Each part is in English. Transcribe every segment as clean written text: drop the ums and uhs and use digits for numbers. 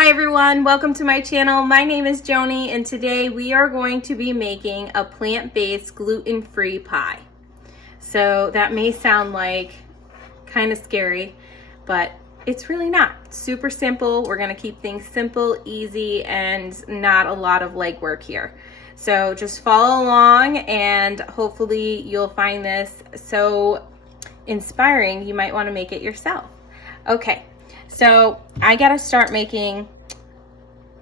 Hi everyone, welcome to my channel. My name is Joni and today we are going to be making a plant-based gluten-free pie. So that may sound like kind of scary, but it's really not. Super simple. We're gonna keep things simple, easy, and not a lot of legwork here. So just follow along and hopefully you'll find this so inspiring you might want to make it yourself. Okay. So I gotta start making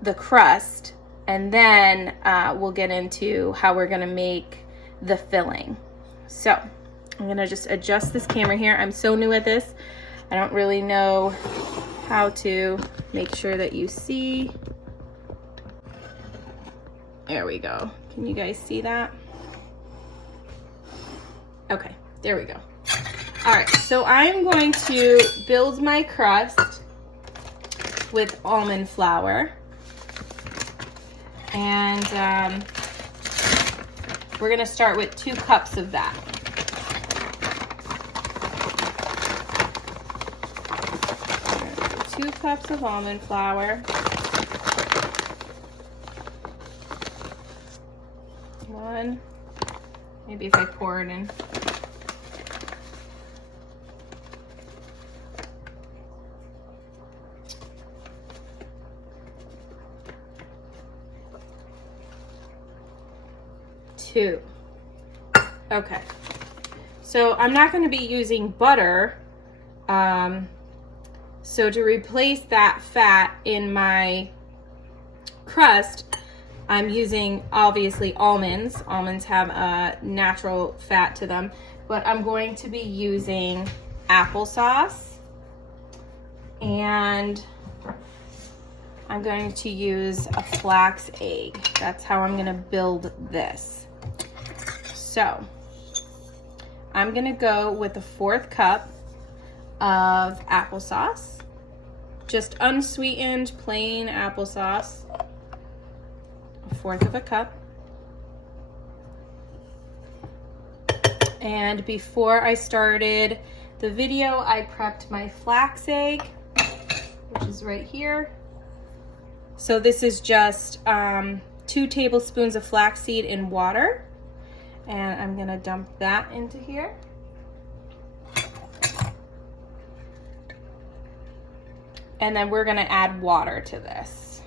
the crust and then we'll get into how we're gonna make the filling. So I'm gonna just adjust this camera here. I'm so new at this. I don't really know how to make sure that you see. There we go. Can you guys see that? Okay, there we go. All right, so I'm going to build my crust with almond flour. And we're gonna start with 2 cups of that. So 2 cups of almond flour. 1, maybe if I pour it in. 2. Okay, so I'm not going to be using butter, so to replace that fat in my crust, I'm using obviously almonds. Almonds have a natural fat to them, but I'm going to be using applesauce, and I'm going to use a flax egg. That's how I'm going to build this. So I'm gonna go with a 1/4 cup of applesauce, just unsweetened, plain applesauce, 1/4 cup. And before I started the video, I prepped my flax egg, which is right here. So this is just 2 tablespoons of flaxseed in water. And I'm gonna dump that into here. And then we're gonna add water to this.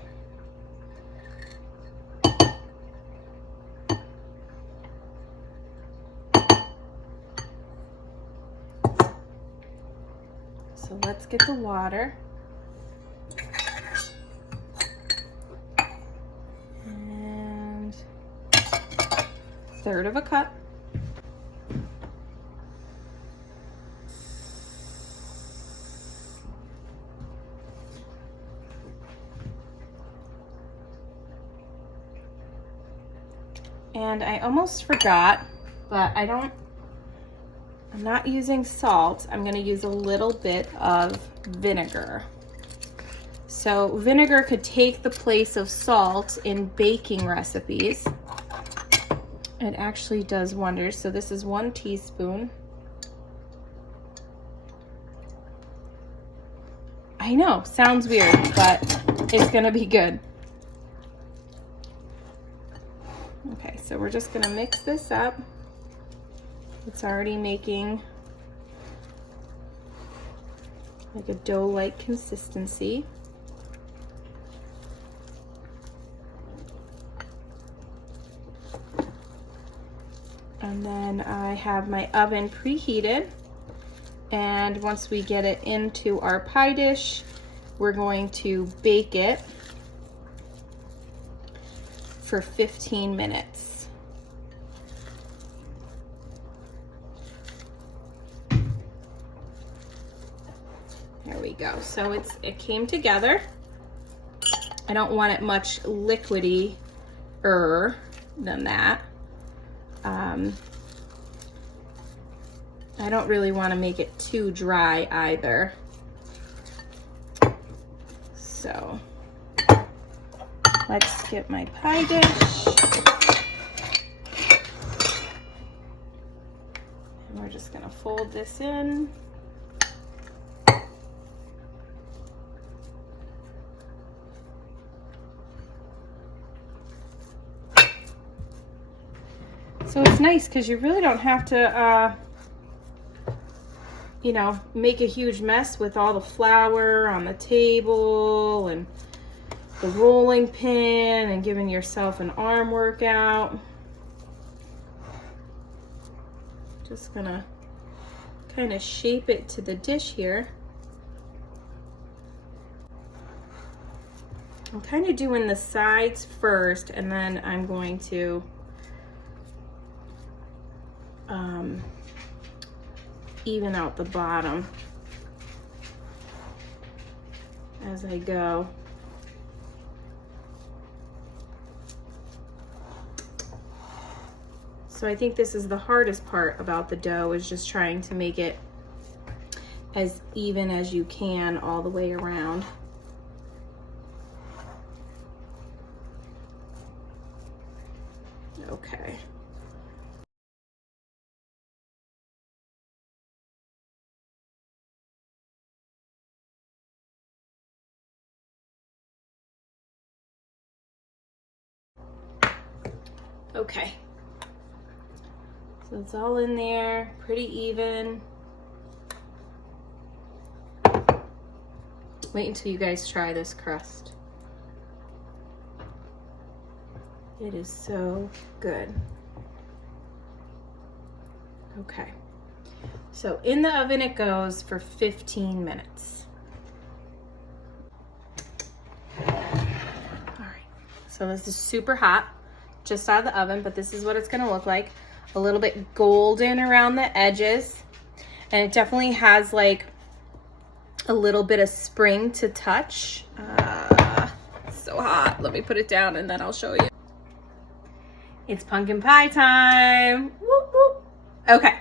So let's get the water. And 1/3 cup. And I almost forgot, but I'm not using salt. I'm gonna use a little bit of vinegar. So vinegar could take the place of salt in baking recipes. It actually does wonders. So this is 1 teaspoon. I know, sounds weird, but it's gonna be good. Okay, so we're just gonna mix this up. It's already making like a dough-like consistency. And then I have my oven preheated, and once we get it into our pie dish, we're going to bake it for 15 minutes. There we go. So it came together. I don't want it much liquidy-er than that. I don't really want to make it too dry either. So let's get my pie dish. And we're just going to fold this in. So it's nice because you really don't have to, you know, make a huge mess with all the flour on the table and the rolling pin and giving yourself an arm workout. Just gonna kind of shape it to the dish here. I'm kind of doing the sides first, and then I'm going to even out the bottom as I go. So I think this is the hardest part about the dough, is just trying to make it as even as you can all the way around. Okay. Okay. So it's all in there, pretty even. Wait until you guys try this crust. It is so good. Okay. So in the oven it goes for 15 minutes. All right. So this is super hot, just out of the oven, but this is what it's gonna look like. A little bit golden around the edges, and it definitely has like a little bit of spring to touch. It's so hot. Let me put it down and then I'll show you. It's pumpkin pie time. Whoop, whoop. Okay,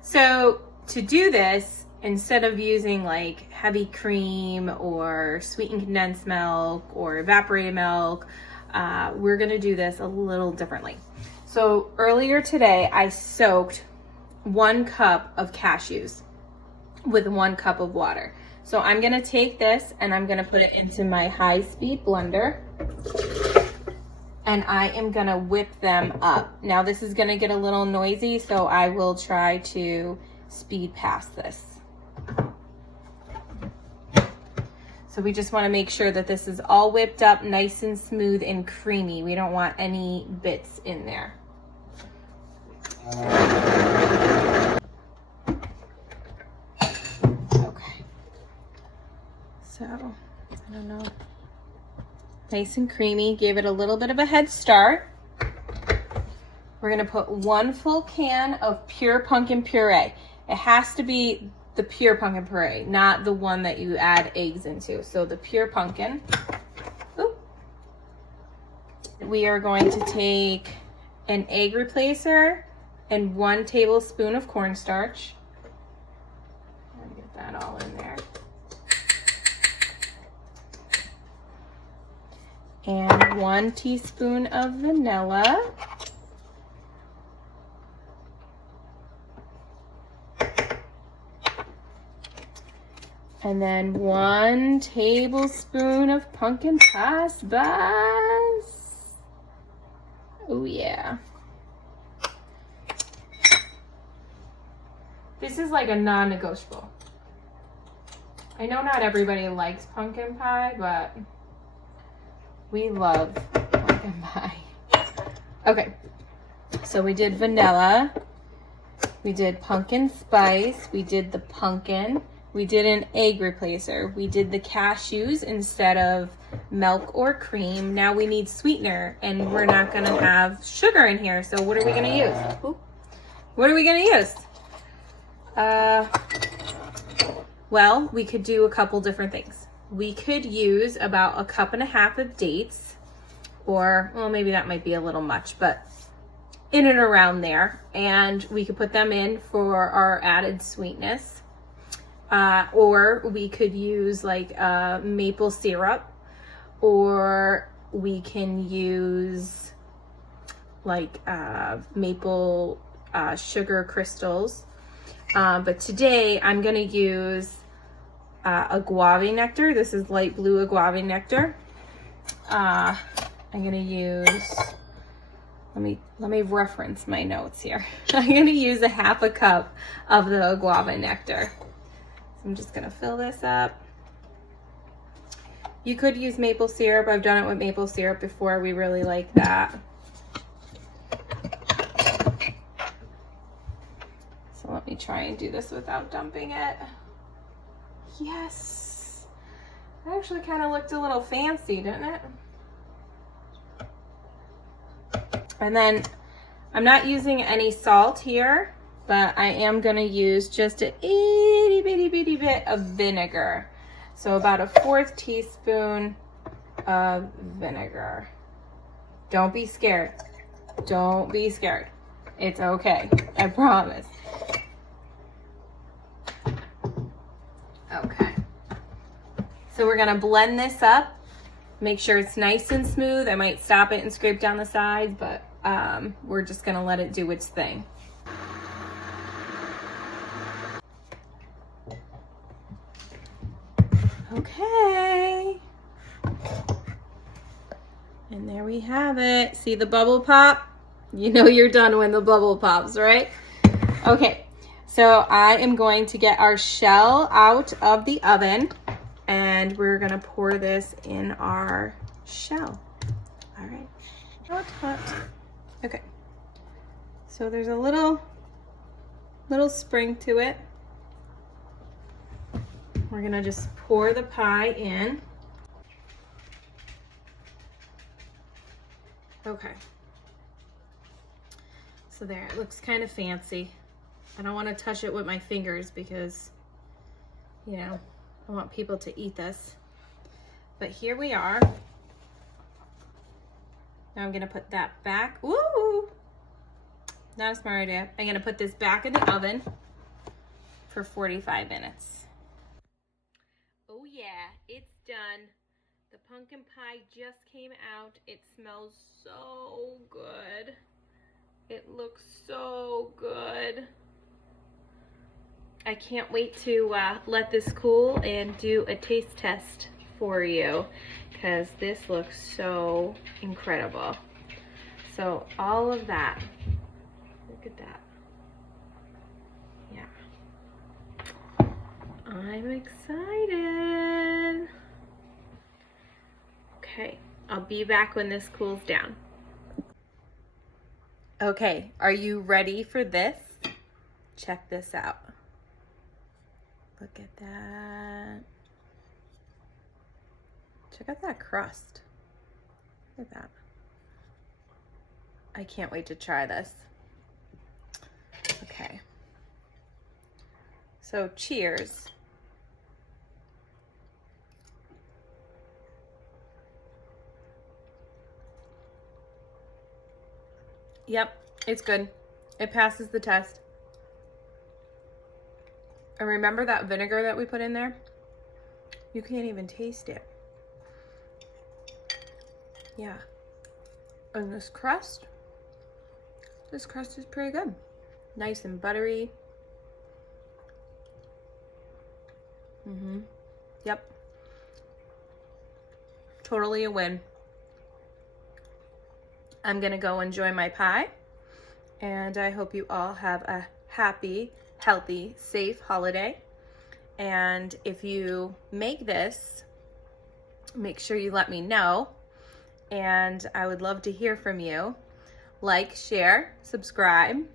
so to do this, instead of using like heavy cream or sweetened condensed milk or evaporated milk, we're gonna do this a little differently. So earlier today, I soaked 1 cup of cashews with 1 cup of water. So I'm gonna take this and I'm gonna put it into my high-speed blender, and I am gonna whip them up. Now this is gonna get a little noisy, so I will try to speed past this. So we just wanna make sure that this is all whipped up nice and smooth and creamy. We don't want any bits in there. Okay. So, I don't know. Nice and creamy. Gave it a little bit of a head start. We're gonna put 1 full can of pure pumpkin puree. It has to be the pure pumpkin puree, not the one that you add eggs into. So the pure pumpkin. Ooh. We are going to take an egg replacer and 1 tablespoon of cornstarch. Get that all in there. And 1 teaspoon of vanilla. And then 1 tablespoon of pumpkin pie spice. Oh yeah. This is like a non-negotiable. I know not everybody likes pumpkin pie, but we love pumpkin pie. Okay, so we did vanilla, we did pumpkin spice, we did the pumpkin, we did an egg replacer, we did the cashews instead of milk or cream. Now we need sweetener, and we're not gonna have sugar in here, so what are we gonna use? Ooh. What are we gonna use? Well, we could do a couple different things. We could use about 1.5 cups of dates, or, well, maybe that might be a little much, but in and around there. And we could put them in for our added sweetness. Or we could use like maple syrup, or we can use like maple sugar crystals. But today I'm gonna use Agave Nectar. This is light blue Agave Nectar. I'm gonna use let me reference my notes here. I'm gonna use a half a cup of the guava nectar. So I'm just gonna fill this up. You could use maple syrup. I've done it with maple syrup before. We really like that. So let me try and do this without dumping it. Yes. It actually kind of looked a little fancy, didn't it? And then I'm not using any salt here, but I am gonna use just an itty bitty bit of vinegar. So about a 1/4 teaspoon of vinegar. Don't be scared. Don't be scared. It's okay, I promise. Okay. So we're gonna blend this up. Make sure it's nice and smooth. I might stop it and scrape down the sides, but we're just gonna let it do its thing. Okay. And there we have it. See the bubble pop? You know you're done when the bubble pops, right? Okay, so I am going to get our shell out of the oven and we're gonna pour this in our shell. All right, hot, hot. Okay, so there's a little spring to it. We're gonna just pour the pie in. Okay. So there, it looks kind of fancy. I don't want to touch it with my fingers because, you know, I want people to eat this. But here we are. Now I'm gonna put that back. Ooh, not a smart idea. I'm gonna put this back in the oven for 45 minutes. Oh yeah, it's done. The pumpkin pie just came out. It smells so good. It looks so good. I can't wait to let this cool and do a taste test for you because this looks so incredible. So all of that, look at that. Yeah. I'm excited. Okay, I'll be back when this cools down. Okay, are you ready for this? Check this out. Look at that. Check out that crust. Look at that. I can't wait to try this. Okay. So cheers. Yep, it's good. It passes the test. And remember that vinegar that we put in there? You can't even taste it. Yeah. And this crust is pretty good. Nice and buttery. Yep. Totally a win. I'm gonna go enjoy my pie, and I hope you all have a happy, healthy, safe holiday. And if you make this, make sure you let me know, and I would love to hear from you. Like, share, subscribe,